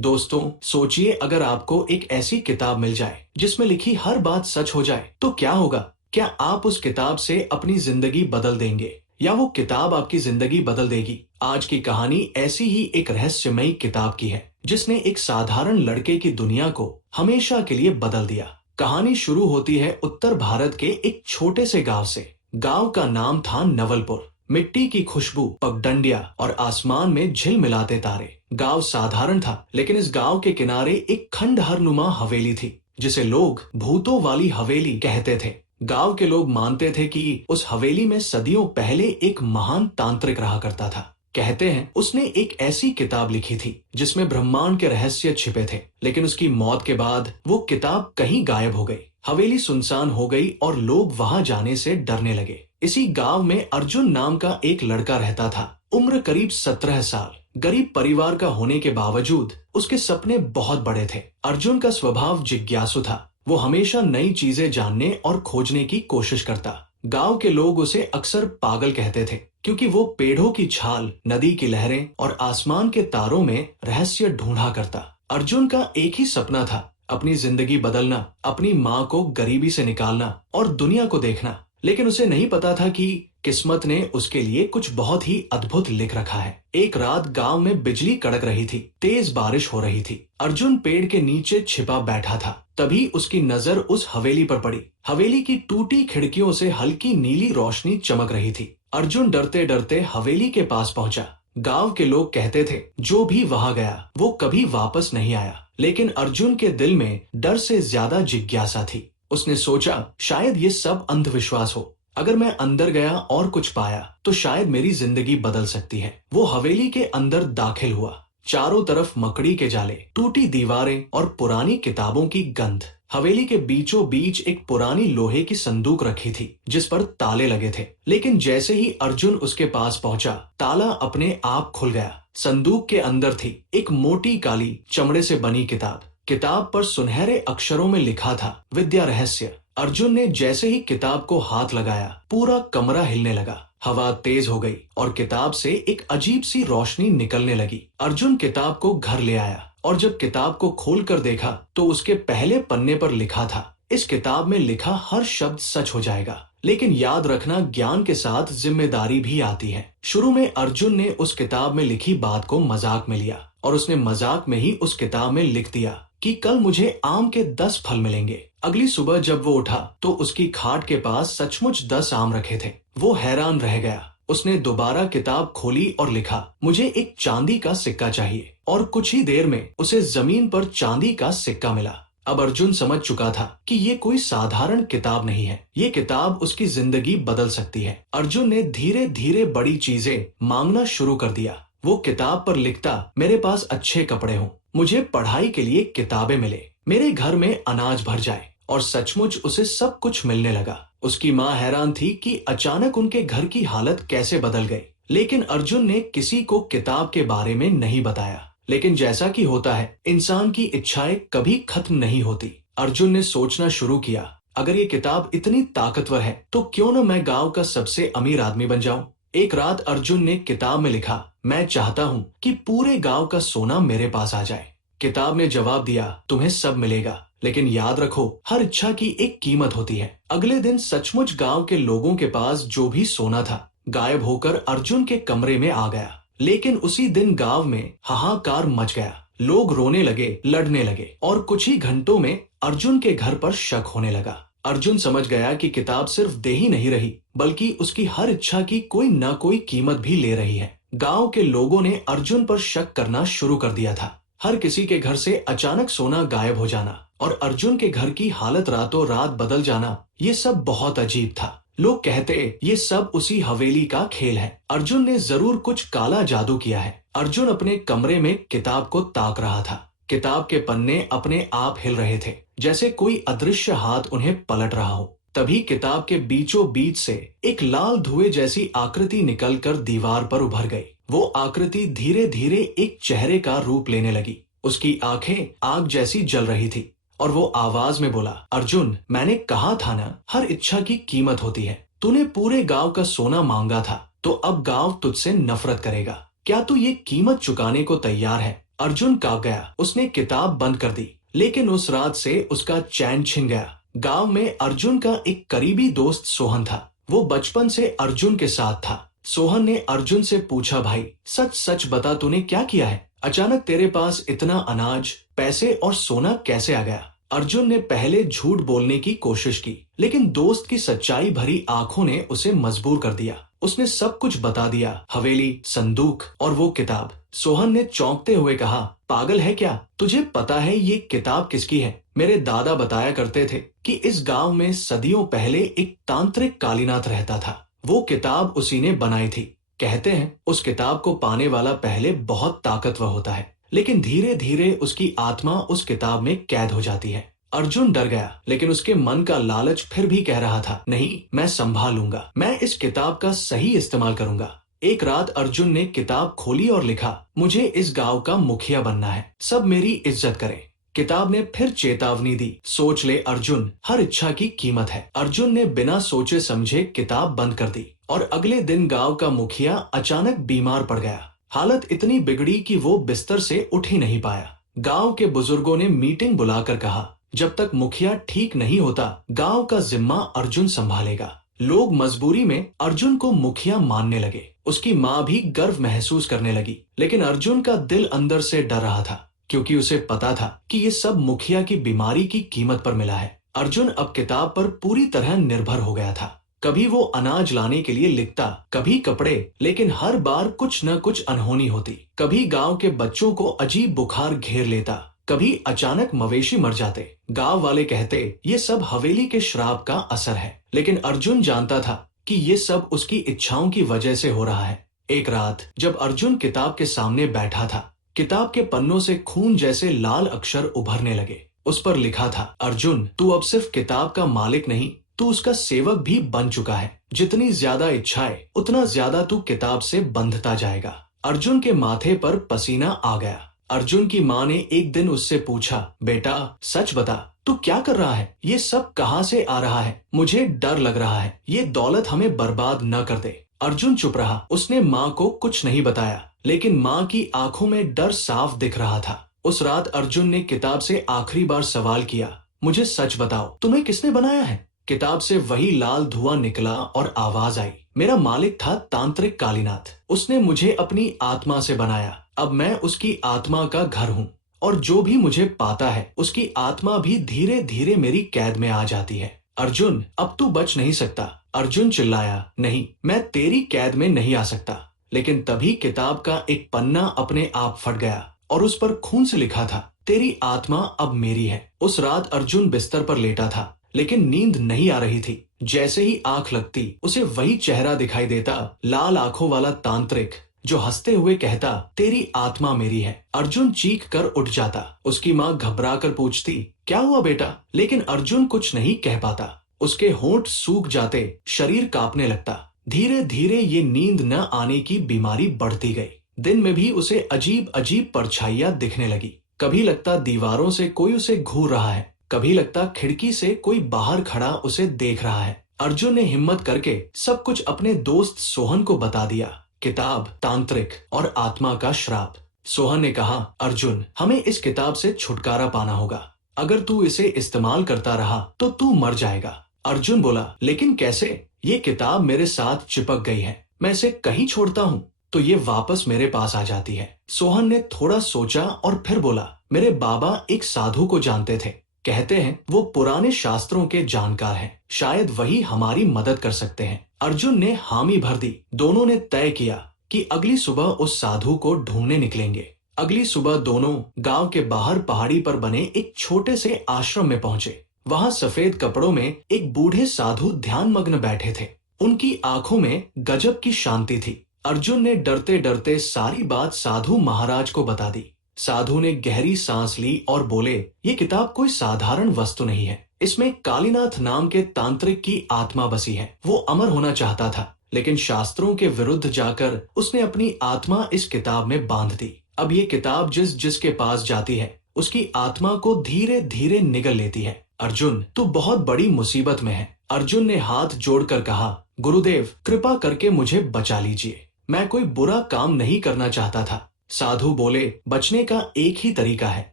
दोस्तों, सोचिए अगर आपको एक ऐसी किताब मिल जाए जिसमें लिखी हर बात सच हो जाए तो क्या होगा। क्या आप उस किताब से अपनी जिंदगी बदल देंगे या वो किताब आपकी जिंदगी बदल देगी। आज की कहानी ऐसी ही एक रहस्यमयी किताब की है जिसने एक साधारण लड़के की दुनिया को हमेशा के लिए बदल दिया। कहानी शुरू होती है उत्तर भारत के एक छोटे से गांव से। गांव का नाम था नवलपुर। मिट्टी की खुशबू, पगडंडिया और आसमान में झिलमिलाते तारे। गांव साधारण था, लेकिन इस गांव के किनारे एक खंडहरनुमा हवेली थी जिसे लोग भूतों वाली हवेली कहते थे। गांव के लोग मानते थे कि उस हवेली में सदियों पहले एक महान तांत्रिक रहा करता था। कहते हैं उसने एक ऐसी किताब लिखी थी जिसमें ब्रह्मांड के रहस्य छिपे थे, लेकिन उसकी मौत के बाद वो किताब कहीं गायब हो गई। हवेली सुनसान हो गई और लोग वहां जाने से डरने लगे। इसी गांव में अर्जुन नाम का एक लड़का रहता था। उम्र करीब 17 साल। गरीब परिवार का होने के बावजूद उसके सपने बहुत बड़े थे। अर्जुन का स्वभाव जिज्ञासु था। वो हमेशा नई चीजें जानने और खोजने की कोशिश करता। गांव के लोग उसे अक्सर पागल कहते थे क्योंकि वो पेड़ों की छाल, नदी की लहरें और आसमान के तारों में रहस्य ढूंढा करता। अर्जुन का एक ही सपना था, अपनी जिंदगी बदलना, अपनी माँ को गरीबी से निकालना और दुनिया को देखना। लेकिन उसे नहीं पता था कि किस्मत ने उसके लिए कुछ बहुत ही अद्भुत लिख रखा है। एक रात गांव में बिजली कड़क रही थी, तेज बारिश हो रही थी। अर्जुन पेड़ के नीचे छिपा बैठा था। तभी उसकी नजर उस हवेली पर पड़ी। हवेली की टूटी खिड़कियों से हल्की नीली रोशनी चमक रही थी। अर्जुन डरते डरते हवेली के पास पहुंचा। गांव के लोग कहते थे जो भी वहां गया वो कभी वापस नहीं आया, लेकिन अर्जुन के दिल में डर से ज्यादा जिज्ञासा थी। उसने सोचा शायद ये सब अंधविश्वास हो। अगर मैं अंदर गया और कुछ पाया तो शायद मेरी जिंदगी बदल सकती है। वो हवेली के अंदर दाखिल हुआ। चारों तरफ मकड़ी के जाले, टूटी दीवारें और पुरानी किताबों की गंध। हवेली के बीचों बीच एक पुरानी लोहे की संदूक रखी थी जिस पर ताले लगे थे, लेकिन जैसे ही अर्जुन उसके पास पहुंचा, ताला अपने आप खुल गया। संदूक के अंदर थी एक मोटी काली चमड़े से बनी किताब। किताब पर सुनहरे अक्षरों में लिखा था विद्या रहस्य। अर्जुन ने जैसे ही किताब को हाथ लगाया, पूरा कमरा हिलने लगा। हवा तेज हो गई और किताब से एक अजीब सी रोशनी निकलने लगी। अर्जुन किताब को घर ले आया और जब किताब को खोलकर देखा तो उसके पहले पन्ने पर लिखा था, इस किताब में लिखा हर शब्द सच हो जाएगा, लेकिन याद रखना ज्ञान के साथ जिम्मेदारी भी आती है। शुरू में अर्जुन ने उस किताब में लिखी बात को मजाक में लिया और उसने मजाक में ही उस किताब में लिख दिया कि कल मुझे आम के 10 फल मिलेंगे। अगली सुबह जब वो उठा तो उसकी खाट के पास सचमुच 10 आम रखे थे। वो हैरान रह गया। उसने दोबारा किताब खोली और लिखा, मुझे एक चांदी का सिक्का चाहिए, और कुछ ही देर में उसे जमीन पर चांदी का सिक्का मिला। अब अर्जुन समझ चुका था कि ये कोई साधारण किताब नहीं है, ये किताब उसकी जिंदगी बदल सकती है। अर्जुन ने धीरे धीरे बड़ी चीजें मांगना शुरू कर दिया। वो किताब पर लिखता, मेरे पास अच्छे कपड़े हों, मुझे पढ़ाई के लिए किताबें मिले, मेरे घर में अनाज भर जाए, और सचमुच उसे सब कुछ मिलने लगा। उसकी माँ हैरान थी कि अचानक उनके घर की हालत कैसे बदल गई, लेकिन अर्जुन ने किसी को किताब के बारे में नहीं बताया। लेकिन जैसा कि होता है, इंसान की इच्छाएं कभी खत्म नहीं होती। अर्जुन ने सोचना शुरू किया, अगर ये किताब इतनी ताकतवर है तो क्यों न मैं गांव का सबसे अमीर आदमी बन जाऊं। एक रात अर्जुन ने किताब में लिखा, मैं चाहता हूं कि पूरे गांव का सोना मेरे पास आ जाए। किताब ने जवाब दिया, तुम्हें सब मिलेगा, लेकिन याद रखो हर इच्छा की एक कीमत होती है। अगले दिन सचमुच गांव के लोगों के पास जो भी सोना था गायब होकर अर्जुन के कमरे में आ गया। लेकिन उसी दिन गांव में हाहाकार मच गया। लोग रोने लगे, लड़ने लगे, और कुछ ही घंटों में अर्जुन के घर पर शक होने लगा। अर्जुन समझ गया कि किताब सिर्फ दे ही नहीं रही, बल्कि उसकी हर इच्छा की कोई न कोई कीमत भी ले रही है। गांव के लोगों ने अर्जुन पर शक करना शुरू कर दिया था। हर किसी के घर से अचानक सोना गायब हो जाना और अर्जुन के घर की हालत रातों रात बदल जाना, ये सब बहुत अजीब था। लोग कहते ये सब उसी हवेली का खेल है। अर्जुन ने जरूर कुछ काला जादू किया है। अर्जुन अपने कमरे में किताब को ताक रहा था। किताब के पन्ने अपने आप हिल रहे थे, जैसे कोई अदृश्य हाथ उन्हें पलट रहा हो। तभी किताब के बीचों बीच से एक लाल धुएं जैसी आकृति निकलकर दीवार पर उभर गई। वो आकृति धीरे धीरे एक चेहरे का रूप लेने लगी। उसकी आंखें आग जैसी जल रही थी और वो आवाज में बोला, अर्जुन, मैंने कहा था ना, हर इच्छा की कीमत होती है। तूने पूरे गांव का सोना मांगा था, तो अब गांव तुझसे नफरत करेगा। क्या तू ये कीमत चुकाने को तैयार है? अर्जुन कांप गया। उसने किताब बंद कर दी, लेकिन उस रात से उसका चैन छिन गया। गांव में अर्जुन का एक करीबी दोस्त सोहन था। वो बचपन से अर्जुन के साथ था। सोहन ने अर्जुन से पूछा, भाई सच सच बता, तूने क्या किया है? अचानक तेरे पास इतना अनाज, पैसे और सोना कैसे आ गया? अर्जुन ने पहले झूठ बोलने की कोशिश की, लेकिन दोस्त की सच्चाई भरी आंखों ने उसे मजबूर कर दिया। उसने सब कुछ बता दिया, हवेली, संदूक और वो किताब। सोहन ने चौंकते हुए कहा, पागल है क्या? तुझे पता है ये किताब किसकी है? मेरे दादा बताया करते थे कि इस गांव में सदियों पहले एक तांत्रिक कालीनाथ रहता था। वो किताब उसी ने बनाई थी। कहते हैं उस किताब को पाने वाला पहले बहुत ताकतवर होता है, लेकिन धीरे धीरे उसकी आत्मा उस किताब में कैद हो जाती है। अर्जुन डर गया, लेकिन उसके मन का लालच फिर भी कह रहा था, नहीं, मैं संभाल लूंगा, मैं इस किताब का सही इस्तेमाल करूंगा। एक रात अर्जुन ने किताब खोली और लिखा, मुझे इस गांव का मुखिया बनना है, सब मेरी इज्जत करें। किताब ने फिर चेतावनी दी, सोच ले अर्जुन, हर इच्छा की कीमत है। अर्जुन ने बिना सोचे समझे किताब बंद कर दी और अगले दिन गांव का मुखिया अचानक बीमार पड़ गया। हालत इतनी बिगड़ी कि वो बिस्तर से उठ ही नहीं पाया। गांव के बुजुर्गों ने मीटिंग बुलाकर कहा, जब तक मुखिया ठीक नहीं होता, गांव का जिम्मा अर्जुन संभालेगा। लोग मजबूरी में अर्जुन को मुखिया मानने लगे। उसकी माँ भी गर्व महसूस करने लगी, लेकिन अर्जुन का दिल अंदर से डर रहा था, क्योंकि उसे पता था कि ये सब मुखिया की बीमारी की कीमत पर मिला है। अर्जुन अब किताब पर पूरी तरह निर्भर हो गया था। कभी वो अनाज लाने के लिए लिखता, कभी कपड़े, लेकिन हर बार कुछ न कुछ अनहोनी होती। कभी गांव के बच्चों को अजीब बुखार घेर लेता, कभी अचानक मवेशी मर जाते। गांव वाले कहते ये सब हवेली के श्राप का असर है, लेकिन अर्जुन जानता था कि ये सब उसकी इच्छाओं की वजह से हो रहा है। एक रात जब अर्जुन किताब के सामने बैठा था, किताब के पन्नों से खून जैसे लाल अक्षर उभरने लगे। उस पर लिखा था, अर्जुन, तू अब सिर्फ किताब का मालिक नहीं, तू उसका सेवक भी बन चुका है। जितनी ज्यादा इच्छाएं, उतना ज्यादा तू किताब से बंधता जाएगा। अर्जुन के माथे पर पसीना आ गया। अर्जुन की माँ ने एक दिन उससे पूछा, बेटा सच बता, तू क्या कर रहा है? ये सब कहाँ से आ रहा है? मुझे डर लग रहा है, ये दौलत हमें बर्बाद न कर दे। अर्जुन चुप रहा। उसने माँ को कुछ नहीं बताया, लेकिन माँ की आंखों में डर साफ दिख रहा था। उस रात अर्जुन ने किताब से आखिरी बार सवाल किया, मुझे सच बताओ, तुम्हें किसने बनाया है? किताब से वही लाल धुआं निकला और आवाज आई, मेरा मालिक था तांत्रिक कालीनाथ। उसने मुझे अपनी आत्मा से बनाया। अब मैं उसकी आत्मा का घर हूँ, और जो भी मुझे पाता है उसकी आत्मा भी धीरे धीरे मेरी कैद में आ जाती है। अर्जुन, अब तू बच नहीं सकता। अर्जुन चिल्लाया, नहीं, मैं तेरी कैद में नहीं आ सकता। लेकिन तभी किताब का एक पन्ना अपने आप फट गया और उस पर खून से लिखा था, तेरी आत्मा अब मेरी है। उस रात अर्जुन बिस्तर पर लेटा था, लेकिन नींद नहीं आ रही थी। जैसे ही आंख लगती, उसे वही चेहरा दिखाई देता, लाल आंखों वाला तांत्रिक, जो हंसते हुए कहता, तेरी आत्मा मेरी है। अर्जुन चीख कर उठ जाता। उसकी माँ घबरा कर पूछती, क्या हुआ बेटा? लेकिन अर्जुन कुछ नहीं कह पाता। उसके होंठ सूख जाते, शरीर कांपने लगता। धीरे धीरे ये नींद न आने की बीमारी बढ़ती गई। दिन में भी उसे अजीब अजीब परछाइयां दिखने लगी। कभी लगता दीवारों से कोई उसे घूर रहा है, कभी लगता खिड़की से कोई बाहर खड़ा उसे देख रहा है। अर्जुन ने हिम्मत करके सब कुछ अपने दोस्त सोहन को बता दिया, किताब, तांत्रिक और आत्मा का श्राप। सोहन ने कहा, अर्जुन, हमें इस किताब से छुटकारा पाना होगा। अगर तू इसे इस्तेमाल करता रहा तो तू मर जाएगा। अर्जुन बोला, लेकिन कैसे? ये किताब मेरे साथ चिपक गई है, मैं इसे कहीं छोड़ता हूँ तो ये वापस मेरे पास आ जाती है। सोहन ने थोड़ा सोचा और फिर बोला, मेरे बाबा एक साधु को जानते थे, कहते हैं वो पुराने शास्त्रों के जानकार हैं, शायद वही हमारी मदद कर सकते हैं। अर्जुन ने हामी भर दी। दोनों ने तय किया कि अगली सुबह उस साधु को ढूंढने निकलेंगे। अगली सुबह दोनों गांव के बाहर पहाड़ी पर बने एक छोटे से आश्रम में पहुंचे। वहां सफेद कपड़ों में एक बूढ़े साधु ध्यान मग्न बैठे थे। उनकी आंखों में गजब की शांति थी। अर्जुन ने डरते डरते सारी बात साधु महाराज को बता दी। साधु ने गहरी सांस ली और बोले, ये किताब कोई साधारण वस्तु नहीं है, इसमें कालीनाथ नाम के तांत्रिक की आत्मा बसी है। वो अमर होना चाहता था, लेकिन शास्त्रों के विरुद्ध जाकर उसने अपनी आत्मा इस किताब में बांध दी। अब ये किताब जिस जिसके पास जाती है उसकी आत्मा को धीरे धीरे निगल लेती है। अर्जुन, तू बहुत बड़ी मुसीबत में है। अर्जुन ने हाथ जोड़कर कहा, गुरुदेव, कृपा करके मुझे बचा लीजिए। मैं कोई बुरा काम नहीं करना चाहता था, साधु बोले, बचने का एक ही तरीका है,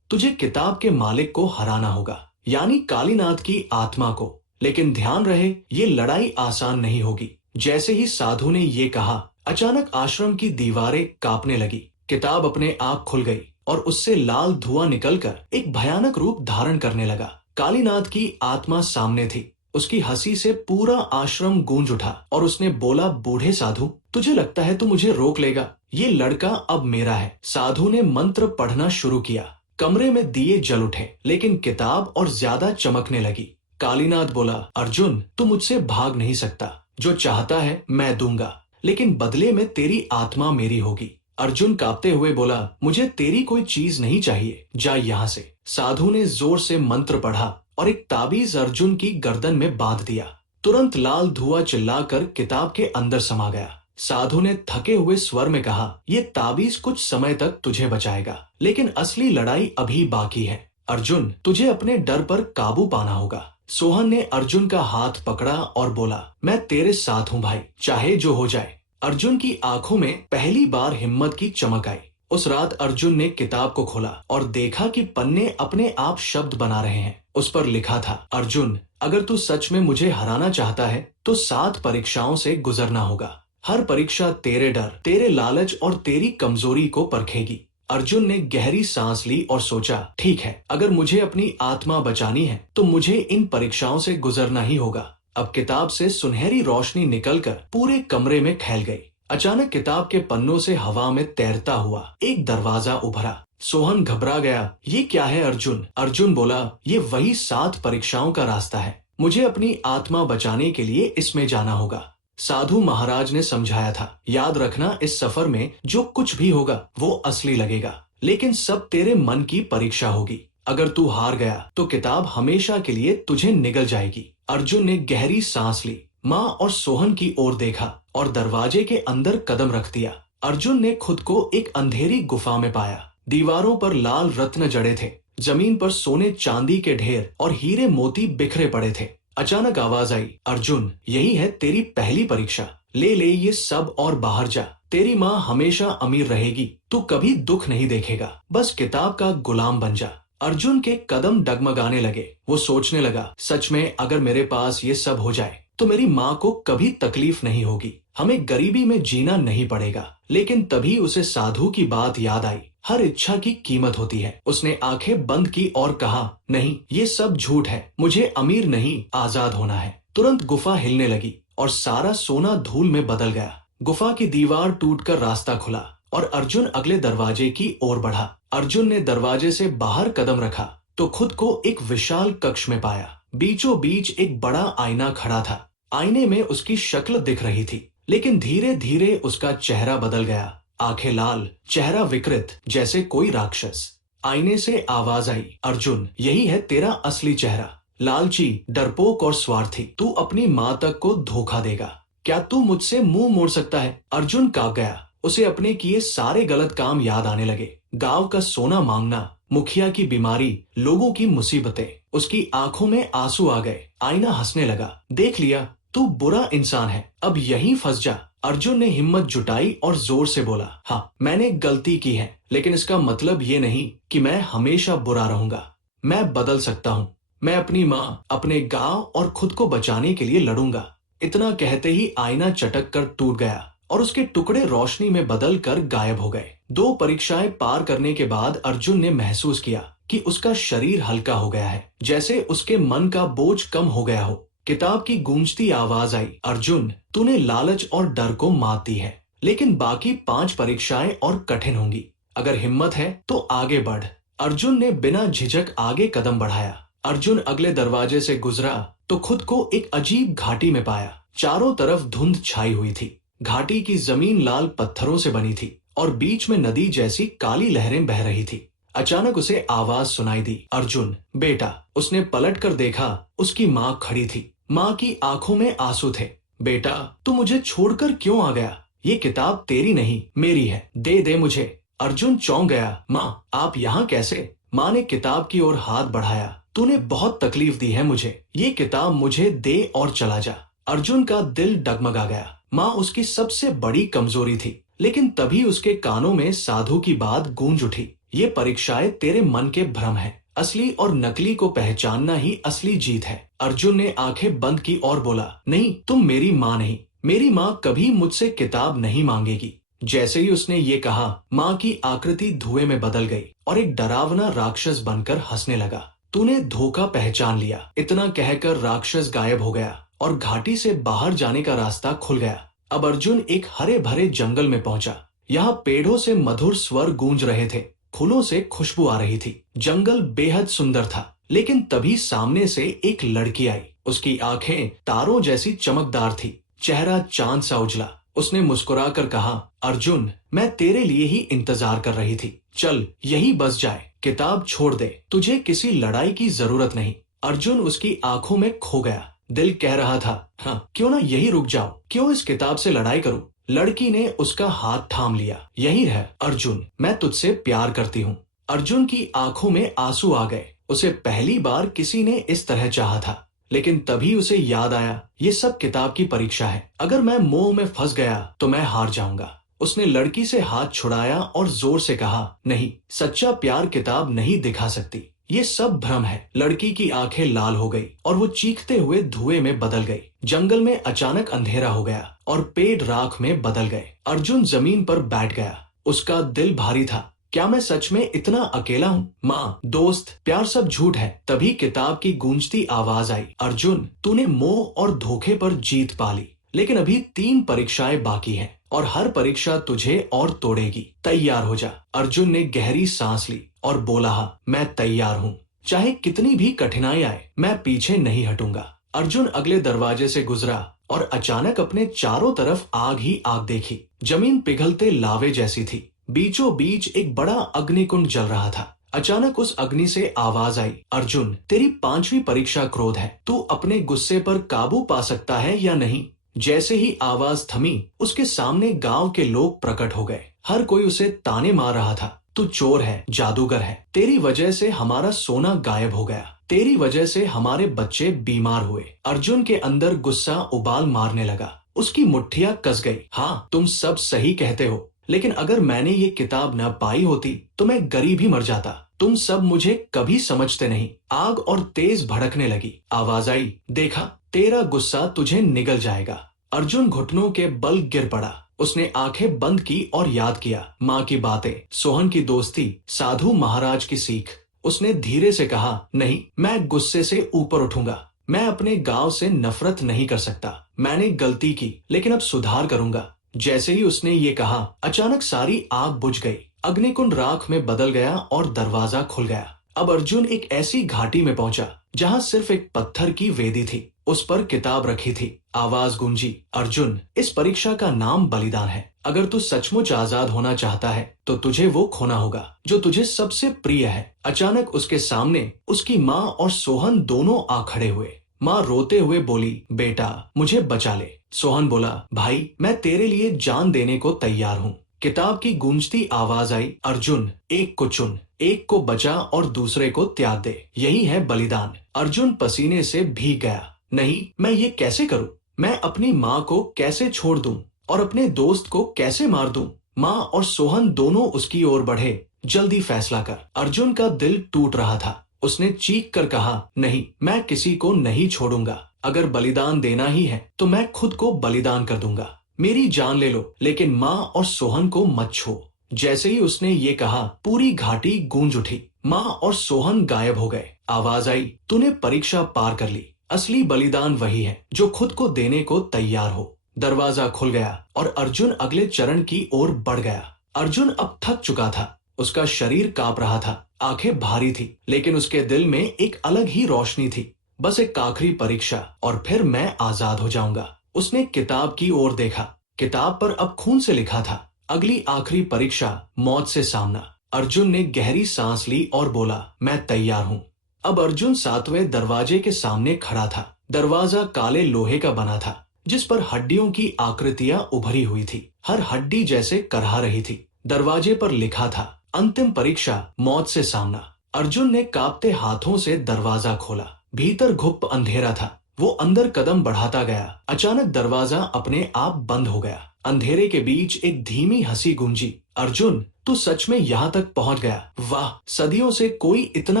तुझे किताब के मालिक को हराना होगा, यानी कालीनाथ की आत्मा को। लेकिन ध्यान रहे, ये लड़ाई आसान नहीं होगी। जैसे ही साधु ने ये कहा, अचानक आश्रम की दीवारें कांपने लगी। किताब अपने आप खुल गई और उससे लाल धुआं निकलकर एक भयानक रूप धारण करने लगा। कालीनाथ की आत्मा सामने थी। उसकी हंसी से पूरा आश्रम गूंज उठा और उसने बोला, बूढ़े साधु, तुझे लगता है तू मुझे रोक लेगा? ये लड़का अब मेरा है। साधु ने मंत्र पढ़ना शुरू किया। कमरे में दिए जल उठे, लेकिन किताब और ज्यादा चमकने लगी। कालीनाथ बोला, अर्जुन, तू मुझसे भाग नहीं सकता। जो चाहता है मैं दूंगा, लेकिन बदले में तेरी आत्मा मेरी होगी। अर्जुन कांपते हुए बोला, मुझे तेरी कोई चीज नहीं चाहिए, जा यहाँ से। साधु ने जोर से मंत्र पढ़ा और एक ताबीज अर्जुन की गर्दन में बांध दिया। तुरंत लाल धुआं चिल्लाकर किताब के अंदर समा गया। साधु ने थके हुए स्वर में कहा, ये ताबीज कुछ समय तक तुझे बचाएगा, लेकिन असली लड़ाई अभी बाकी है। अर्जुन, तुझे अपने डर पर काबू पाना होगा। सोहन ने अर्जुन का हाथ पकड़ा और बोला, मैं तेरे साथ हूँ भाई, चाहे जो हो जाए। अर्जुन की आंखों में पहली बार हिम्मत की चमक आई। उस रात अर्जुन ने किताब को खोला और देखा कि पन्ने अपने आप शब्द बना रहे हैं। उस पर लिखा था, अर्जुन, अगर तू सच में मुझे हराना चाहता है तो 7 परीक्षाओं से गुजरना होगा। हर परीक्षा तेरे डर, तेरे लालच और तेरी कमजोरी को परखेगी। अर्जुन ने गहरी सांस ली और सोचा, ठीक है, अगर मुझे अपनी आत्मा बचानी है तो मुझे इन परीक्षाओं से गुजरना ही होगा। अब किताब से सुनहरी रोशनी निकलकर पूरे कमरे में फैल गई। अचानक किताब के पन्नों से हवा में तैरता हुआ एक दरवाजा उभरा। सोहन घबरा गया, ये क्या है अर्जुन? अर्जुन बोला, ये वही 7 परीक्षाओं का रास्ता है। मुझे अपनी आत्मा बचाने के लिए इसमें जाना होगा। साधु महाराज ने समझाया था, याद रखना, इस सफर में जो कुछ भी होगा वो असली लगेगा, लेकिन सब तेरे मन की परीक्षा होगी। अगर तू हार गया तो किताब हमेशा के लिए तुझे निगल जाएगी। अर्जुन ने गहरी सांस ली, माँ और सोहन की ओर देखा और दरवाजे के अंदर कदम रख दिया। अर्जुन ने खुद को एक अंधेरी गुफा में पाया। दीवारों पर लाल रत्न जड़े थे, जमीन पर सोने चांदी के ढेर और हीरे मोती बिखरे पड़े थे। अचानक आवाज आई, अर्जुन, यही है तेरी पहली परीक्षा, ले ले ये सब और बाहर जा। तेरी माँ हमेशा अमीर रहेगी, तू कभी दुख नहीं देखेगा, बस किताब का गुलाम बन जा। अर्जुन के कदम डगमगाने लगे। वो सोचने लगा, सच में अगर मेरे पास ये सब हो जाए तो मेरी माँ को कभी तकलीफ नहीं होगी, हमें गरीबी में जीना नहीं पड़ेगा। लेकिन तभी उसे साधु की बात याद आई, हर इच्छा की कीमत होती है। उसने आंखें बंद की और कहा, नहीं, ये सब झूठ है, मुझे अमीर नहीं, आजाद होना है। तुरंत गुफा हिलने लगी और सारा सोना धूल में बदल गया। गुफा की दीवार टूटकर रास्ता खुला और अर्जुन अगले दरवाजे की ओर बढ़ा। अर्जुन ने दरवाजे से बाहर कदम रखा तो खुद को एक विशाल कक्ष में पाया। बीचों बीच एक बड़ा आईना खड़ा था। आईने में उसकी शक्ल दिख रही थी, लेकिन धीरे धीरे उसका चेहरा बदल गया। आंखें लाल, चेहरा विकृत, जैसे कोई राक्षस। आईने से आवाज आई, अर्जुन, यही है तेरा असली चेहरा, लालची, डरपोक और स्वार्थी। तू अपनी माँ तक को धोखा देगा। क्या तू मुझसे मुंह मोड़ सकता है? अर्जुन कांप गया। उसे अपने किए सारे गलत काम याद आने लगे। गांव का सोना मांगना, मुखिया की बीमारी, लोगों की मुसीबतें। उसकी आंखों में आंसू आ गए। आईना हंसने लगा, देख लिया, तू बुरा इंसान है, अब यहीं फंस जा। अर्जुन ने हिम्मत जुटाई और जोर से बोला, हाँ, मैंने गलती की है, लेकिन इसका मतलब ये नहीं कि मैं हमेशा बुरा रहूंगा। मैं बदल सकता हूँ। मैं अपनी माँ, अपने गांव और खुद को बचाने के लिए लड़ूंगा। इतना कहते ही आईना चटक कर टूट गया और उसके टुकड़े रोशनी में बदल कर गायब हो गए। 2 परीक्षाएं पार करने के बाद अर्जुन ने महसूस किया कि उसका शरीर हल्का हो गया है, जैसे उसके मन का बोझ कम हो गया हो। किताब की गूंजती आवाज आई, अर्जुन, तूने लालच और डर को मात दी है, लेकिन बाकी 5 परीक्षाएं और कठिन होंगी। अगर हिम्मत है तो आगे बढ़। अर्जुन ने बिना झिझक आगे कदम बढ़ाया। अर्जुन अगले दरवाजे से गुजरा तो खुद को एक अजीब घाटी में पाया। चारों तरफ धुंध छाई हुई थी। घाटी की जमीन लाल पत्थरों से बनी थी और बीच में नदी जैसी काली लहरें बह रही थी। अचानक उसे आवाज सुनाई दी, अर्जुन, बेटा। उसने पलट कर देखा, उसकी माँ खड़ी थी। माँ की आंखों में आंसू थे। बेटा, तू मुझे छोड़कर क्यों आ गया? ये किताब तेरी नहीं, मेरी है, दे दे मुझे। अर्जुन चौंक गया, माँ, आप यहाँ कैसे? माँ ने किताब की ओर हाथ बढ़ाया, तूने बहुत तकलीफ दी है मुझे, ये किताब मुझे दे और चला जा। अर्जुन का दिल डगमगा गया। माँ उसकी सबसे बड़ी कमजोरी थी, लेकिन तभी उसके कानों में साधु की बात गूंज उठी। ये परीक्षाएं तेरे मन के भ्रम है। असली और नकली को पहचानना ही असली जीत है। अर्जुन ने आंखें बंद की और बोला, नहीं, तुम मेरी माँ नहीं। मेरी माँ कभी मुझसे किताब नहीं मांगेगी। जैसे ही उसने ये कहा, माँ की आकृति धुएं में बदल गई और एक डरावना राक्षस बनकर हंसने लगा। तूने धोखा पहचान लिया। इतना कहकर राक्षस गायब हो गया और घाटी से बाहर जाने का रास्ता खुल गया। अब अर्जुन एक हरे भरे जंगल में पहुंचा। यहाँ पेड़ों से मधुर स्वर गूंज रहे थे, फूलों से खुशबू आ रही थी। जंगल बेहद सुंदर था, लेकिन तभी सामने से एक लड़की आई। उसकी आंखें तारों जैसी चमकदार थी, चेहरा चांद सा उजला। उसने मुस्कुराकर कहा, अर्जुन, मैं तेरे लिए ही इंतजार कर रही थी। चल, यही बस जाए, किताब छोड़ दे, तुझे किसी लड़ाई की जरूरत नहीं। अर्जुन उसकी आंखों में खो गया। दिल कह रहा था, हाँ, क्यों ना यही रुक जाओ, क्यों इस किताब से लड़ाई करूं। लड़की ने उसका हाथ थाम लिया। यही है अर्जुन, मैं तुझसे प्यार करती हूँ। अर्जुन की आंखों में आंसू आ गए। उसे पहली बार किसी ने इस तरह चाहा था। लेकिन तभी उसे याद आया, ये सब किताब की परीक्षा है। अगर मैं मोह में फंस गया तो मैं हार जाऊंगा। उसने लड़की से हाथ छुड़ाया और जोर से कहा, नहीं, सच्चा प्यार किताब नहीं दिखा सकती। ये सब भ्रम है। लड़की की आंखें लाल हो गई और वो चीखते हुए धुएं में बदल गई। जंगल में अचानक अंधेरा हो गया और पेड़ राख में बदल गए। अर्जुन जमीन पर बैठ गया। उसका दिल भारी था। क्या मैं सच में इतना अकेला हूँ? माँ, दोस्त, प्यार सब झूठ है। तभी किताब की गूंजती आवाज आई, अर्जुन, तूने मोह और धोखे पर जीत पा ली, लेकिन अभी 3 परीक्षाएं बाकी हैं और हर परीक्षा तुझे और तोड़ेगी। तैयार हो जा। अर्जुन ने गहरी सांस ली और बोला, मैं तैयार हूँ। चाहे कितनी भी कठिनाई आए, मैं पीछे नहीं हटूंगा। अर्जुन अगले दरवाजे से गुजरा और अचानक अपने चारों तरफ आग ही आग देखी। जमीन पिघलते लावे जैसी थी। बीचों बीच एक बड़ा अग्निकुंड जल रहा था। अचानक उस अग्नि से आवाज आई, अर्जुन, तेरी 5वीं परीक्षा क्रोध है। तू अपने गुस्से पर काबू पा सकता है या नहीं? जैसे ही आवाज थमी, उसके सामने गांव के लोग प्रकट हो गए। हर कोई उसे ताने मार रहा था। तू चोर है, जादूगर है। तेरी वजह से हमारा सोना गायब हो गया। तेरी वजह से हमारे बच्चे बीमार हुए। अर्जुन के अंदर गुस्सा उबाल मारने लगा। उसकी मुट्ठियां कस गई। हाँ, तुम सब सही कहते हो, लेकिन अगर मैंने ये किताब न पाई होती तो मैं गरीब ही मर जाता। तुम सब मुझे कभी समझते नहीं। आग और तेज भड़कने लगी। आवाज आई, देखा, तेरा गुस्सा तुझे निगल जाएगा। अर्जुन घुटनों के बल गिर पड़ा। उसने आंखें बंद की और याद किया, माँ की बातें, सोहन की दोस्ती, साधु महाराज की सीख। उसने धीरे से कहा, नहीं, मैं गुस्से से ऊपर उठूंगा। मैं अपने गांव से नफरत नहीं कर सकता। मैंने गलती की, लेकिन अब सुधार करूंगा। जैसे ही उसने ये कहा, अचानक सारी आग बुझ गई। अग्निकुंड राख में बदल गया और दरवाजा खुल गया। अब अर्जुन एक ऐसी घाटी में पहुंचा जहां सिर्फ एक पत्थर की वेदी थी। उस पर किताब रखी थी। आवाज गूंजी, अर्जुन, इस परीक्षा का नाम बलिदान है। अगर तू सचमुच आजाद होना चाहता है तो तुझे वो खोना होगा जो तुझे सबसे प्रिय है। अचानक उसके सामने उसकी माँ और सोहन दोनों आ खड़े हुए। माँ रोते हुए बोली, बेटा, मुझे बचा ले। सोहन बोला, भाई, मैं तेरे लिए जान देने को तैयार हूँ। किताब की गूंजती आवाज आई, अर्जुन, एक को चुन, एक को बचा और दूसरे को त्याग दे। यही है बलिदान। अर्जुन पसीने से भीग गया। नहीं, मैं ये कैसे करूं? मैं अपनी माँ को कैसे छोड़ दूं और अपने दोस्त को कैसे मार दूं? माँ और सोहन दोनों उसकी ओर बढ़े। जल्दी फैसला कर। अर्जुन का दिल टूट रहा था। उसने चीख कर कहा, नहीं, मैं किसी को नहीं छोड़ूंगा। अगर बलिदान देना ही है तो मैं खुद को बलिदान कर दूंगा। मेरी जान ले लो, लेकिन माँ और सोहन को मत छोड़। जैसे ही उसने ये कहा, पूरी घाटी गूंज उठी। माँ और सोहन गायब हो गए। आवाज आई, तूने परीक्षा पार कर ली। असली बलिदान वही है जो खुद को देने को तैयार हो। दरवाजा खुल गया और अर्जुन अगले चरण की ओर बढ़ गया। अर्जुन अब थक चुका था। उसका शरीर कांप रहा था, आंखें भारी थी, लेकिन उसके दिल में एक अलग ही रोशनी थी। बस एक आखिरी परीक्षा और फिर मैं आजाद हो जाऊंगा। उसने किताब की ओर देखा। किताब पर अब खून से लिखा था, अगली आखिरी परीक्षा, मौत से सामना। अर्जुन ने गहरी सांस ली और बोला, मैं तैयार हूँ। अब अर्जुन 7वें दरवाजे के सामने खड़ा था। दरवाजा काले लोहे का बना था, जिस पर हड्डियों की आकृतियां उभरी हुई थी। हर हड्डी जैसे करहा रही थी। दरवाजे पर लिखा था, अंतिम परीक्षा, मौत से सामना। अर्जुन ने कांपते हाथों से दरवाजा खोला। भीतर घुप अंधेरा था। वो अंदर कदम बढ़ाता गया। अचानक दरवाजा अपने आप बंद हो गया। अंधेरे के बीच एक धीमी हंसी गूंजी। अर्जुन, तू सच में यहाँ तक पहुंच गया। वाह, सदियों से कोई इतना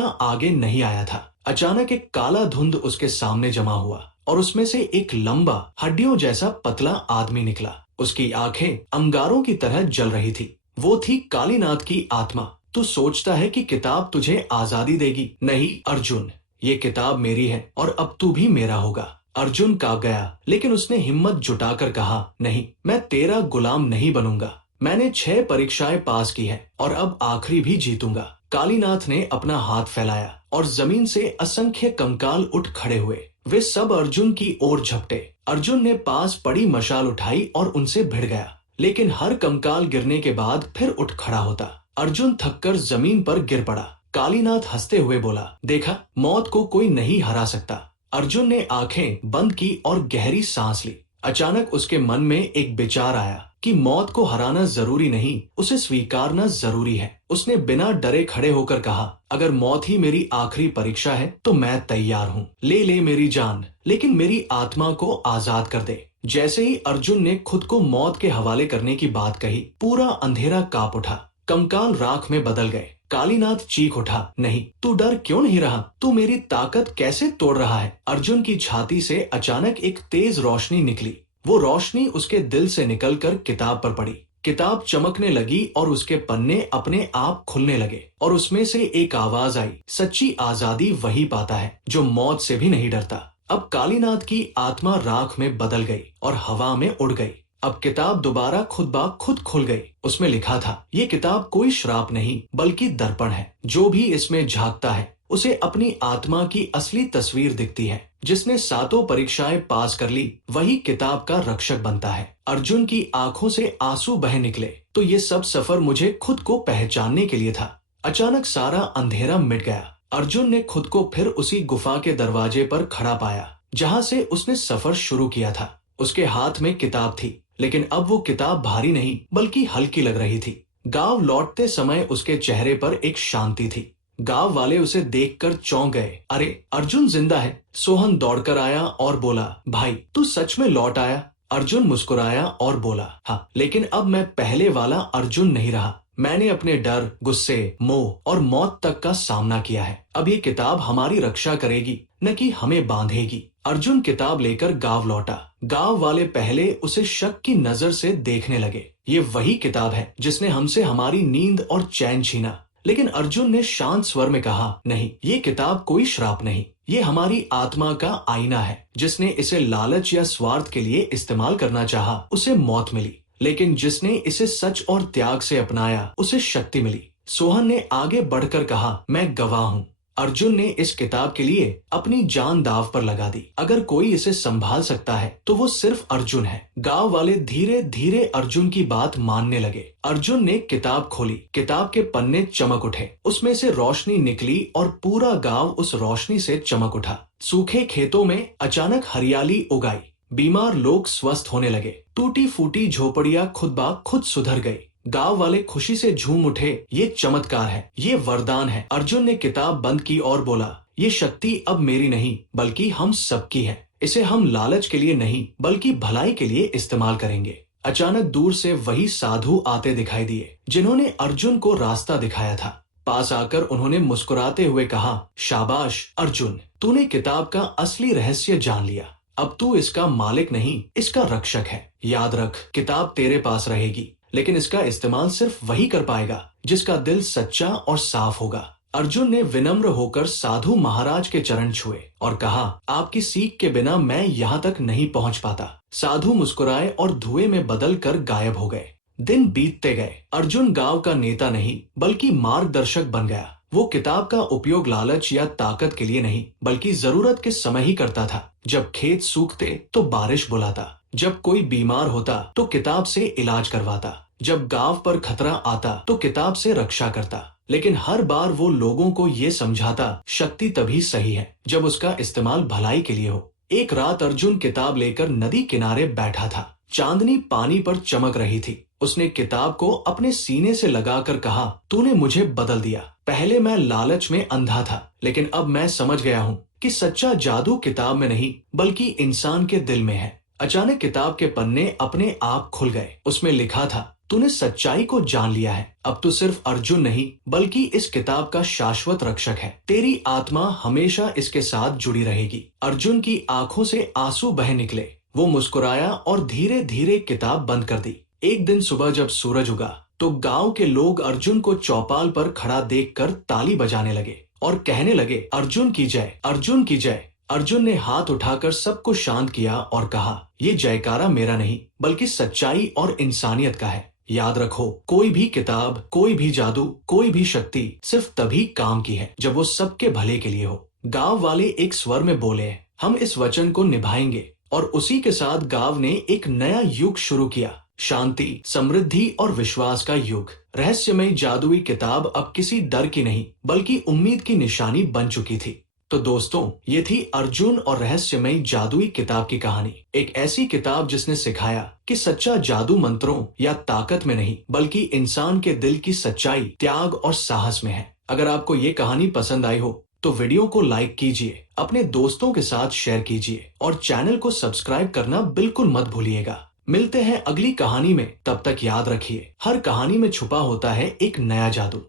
आगे नहीं आया था। अचानक एक काला धुंध उसके सामने जमा हुआ और उसमें से एक लंबा, हड्डियों जैसा पतला आदमी निकला। उसकी आंखें अंगारों की तरह जल रही थी। वो थी कालीनाथ की आत्मा। तू सोचता है कि किताब तुझे आजादी देगी? नहीं अर्जुन, ये किताब मेरी है और अब तू भी मेरा होगा। अर्जुन कांप गया, लेकिन उसने हिम्मत जुटाकर कहा, नहीं, मैं तेरा गुलाम नहीं बनूंगा। मैंने 6 परीक्षाएं पास की है और अब आखिरी भी जीतूंगा। कालीनाथ ने अपना हाथ फैलाया और जमीन से असंख्य कंकाल उठ खड़े हुए। वे सब अर्जुन की ओर झपटे। अर्जुन ने पास पड़ी मशाल उठाई और उनसे भिड़ गया, लेकिन हर कंकाल गिरने के बाद फिर उठ खड़ा होता। अर्जुन थककर जमीन पर गिर पड़ा। कालीनाथ हंसते हुए बोला, देखा, मौत को कोई नहीं हरा सकता। अर्जुन ने आंखें बंद की और गहरी सांस ली। अचानक उसके मन में एक विचार आया कि मौत को हराना जरूरी नहीं, उसे स्वीकारना जरूरी है। उसने बिना डरे खड़े होकर कहा, अगर मौत ही मेरी आखिरी परीक्षा है तो मैं तैयार हूँ। ले ले मेरी जान, लेकिन मेरी आत्मा को आजाद कर दे। जैसे ही अर्जुन ने खुद को मौत के हवाले करने की बात कही, पूरा अंधेरा कांप उठा। कंकाल राख में बदल गए। कालीनाथ चीख उठा, नहीं, तू डर क्यों नहीं रहा? तू मेरी ताकत कैसे तोड़ रहा है? अर्जुन की छाती से अचानक एक तेज रोशनी निकली। वो रोशनी उसके दिल से निकलकर किताब पर पड़ी। किताब चमकने लगी और उसके पन्ने अपने आप खुलने लगे और उसमें से एक आवाज आई, सच्ची आजादी वही पाता है जो मौत से भी नहीं डरता। अब कालीनाथ की आत्मा राख में बदल गई और हवा में उड़ गई। अब किताब दोबारा खुद ब खुद खुल गई। उसमें लिखा था, ये किताब कोई श्राप नहीं बल्कि दर्पण है। जो भी इसमें झांकता है उसे अपनी आत्मा की असली तस्वीर दिखती है। जिसने 7 परीक्षाएं पास कर ली वही किताब का रक्षक बनता है। अर्जुन की आंखों से आंसू बह निकले। तो ये सब सफर मुझे खुद को पहचानने के लिए था। अचानक सारा अंधेरा मिट गया। अर्जुन ने खुद को फिर उसी गुफा के दरवाजे पर खड़ा पाया जहाँ से उसने सफर शुरू किया था। उसके हाथ में किताब थी, लेकिन अब वो किताब भारी नहीं बल्कि हल्की लग रही थी। गांव लौटते समय उसके चेहरे पर एक शांति थी। गांव वाले उसे देखकर चौंक गए। अरे, अर्जुन जिंदा है। सोहन दौड़कर आया और बोला, भाई, तू सच में लौट आया? अर्जुन मुस्कुराया और बोला, हाँ, लेकिन अब मैं पहले वाला अर्जुन नहीं रहा। मैंने अपने डर, गुस्से, मोह और मौत तक का सामना किया है। अब ये किताब हमारी रक्षा करेगी, न कि हमें बांधेगी। अर्जुन किताब लेकर गांव लौटा। गांव वाले पहले उसे शक की नजर से देखने लगे। ये वही किताब है जिसने हमसे हमारी नींद और चैन छीना। लेकिन अर्जुन ने शांत स्वर में कहा, नहीं, ये किताब कोई श्राप नहीं, ये हमारी आत्मा का आईना है। जिसने इसे लालच या स्वार्थ के लिए इस्तेमाल करना चाहा, उसे मौत मिली, लेकिन जिसने इसे सच और त्याग से अपनाया उसे शक्ति मिली। सोहन ने आगे बढ़कर कहा, मैं गवाह हूँ। अर्जुन ने इस किताब के लिए अपनी जान दांव पर लगा दी। अगर कोई इसे संभाल सकता है तो वो सिर्फ अर्जुन है। गांव वाले धीरे धीरे अर्जुन की बात मानने लगे। अर्जुन ने किताब खोली। किताब के पन्ने चमक उठे। उसमें से रोशनी निकली और पूरा गांव उस रोशनी से चमक उठा। सूखे खेतों में अचानक हरियाली उगाई। बीमार लोग स्वस्थ होने लगे। टूटी फूटी झोपड़ियां खुद ब खुद सुधर गई। गांव वाले खुशी से झूम उठे। ये चमत्कार है, ये वरदान है। अर्जुन ने किताब बंद की और बोला, ये शक्ति अब मेरी नहीं बल्कि हम सबकी है। इसे हम लालच के लिए नहीं बल्कि भलाई के लिए इस्तेमाल करेंगे। अचानक दूर से वही साधु आते दिखाई दिए जिन्होंने अर्जुन को रास्ता दिखाया था। पास आकर उन्होंने मुस्कुराते हुए कहा, शाबाश अर्जुन, तूने किताब का असली रहस्य जान लिया। अब तू इसका मालिक नहीं, इसका रक्षक है। याद रख, किताब तेरे पास रहेगी, लेकिन इसका इस्तेमाल सिर्फ वही कर पाएगा जिसका दिल सच्चा और साफ होगा। अर्जुन ने विनम्र होकर साधु महाराज के चरण छुए और कहा, आपकी सीख के बिना मैं यहाँ तक नहीं पहुँच पाता। साधु मुस्कुराए और धुएं में बदल कर गायब हो गए। दिन बीतते गए। अर्जुन गांव का नेता नहीं बल्कि मार्गदर्शक बन गया। वो किताब का उपयोग लालच या ताकत के लिए नहीं बल्कि जरूरत के समय ही करता था। जब खेत सूखते तो बारिश बुलाता, जब कोई बीमार होता तो किताब से इलाज करवाता, जब गांव पर खतरा आता तो किताब से रक्षा करता। लेकिन हर बार वो लोगों को ये समझाता, शक्ति तभी सही है जब उसका इस्तेमाल भलाई के लिए हो। एक रात अर्जुन किताब लेकर नदी किनारे बैठा था। चांदनी पानी पर चमक रही थी। उसने किताब को अपने सीने से लगाकर कहा, तूने मुझे बदल दिया। पहले मैं लालच में अंधा था, लेकिन अब मैं समझ गया हूँ कि सच्चा जादू किताब में नहीं बल्कि इंसान के दिल में है। अचानक किताब के पन्ने अपने आप खुल गए। उसमें लिखा था, तूने सच्चाई को जान लिया है। अब तू सिर्फ अर्जुन नहीं बल्कि इस किताब का शाश्वत रक्षक है। तेरी आत्मा हमेशा इसके साथ जुड़ी रहेगी। अर्जुन की आंखों से आंसू बह निकले। वो मुस्कुराया और धीरे धीरे किताब बंद कर दी। एक दिन सुबह जब सूरज उगा तो गांव के लोग अर्जुन को चौपाल पर खड़ा देखकर ताली बजाने लगे और कहने लगे, अर्जुन की जय, अर्जुन की जय। अर्जुन ने हाथ उठाकर सबको शांत किया और कहा, ये जयकारा मेरा नहीं बल्कि सच्चाई और इंसानियत का है। याद रखो, कोई भी किताब, कोई भी जादू, कोई भी शक्ति सिर्फ तभी काम की है जब वो सबके भले के लिए हो। गांव वाले एक स्वर में बोले, हम इस वचन को निभाएंगे। और उसी के साथ गांव ने एक नया युग शुरू किया, शांति, समृद्धि और विश्वास का युग। रहस्यमय जादुई किताब अब किसी डर की नहीं बल्कि उम्मीद की निशानी बन चुकी थी। तो दोस्तों, ये थी अर्जुन और रहस्यमय जादुई किताब की कहानी। एक ऐसी किताब जिसने सिखाया कि सच्चा जादू मंत्रों या ताकत में नहीं बल्कि इंसान के दिल की सच्चाई, त्याग और साहस में है। अगर आपको ये कहानी पसंद आई हो तो वीडियो को लाइक कीजिए, अपने दोस्तों के साथ शेयर कीजिए और चैनल को सब्सक्राइब करना बिल्कुल मत भूलिएगा। मिलते हैं अगली कहानी में, तब तक याद रखिए, हर कहानी में छुपा होता है एक नया जादू।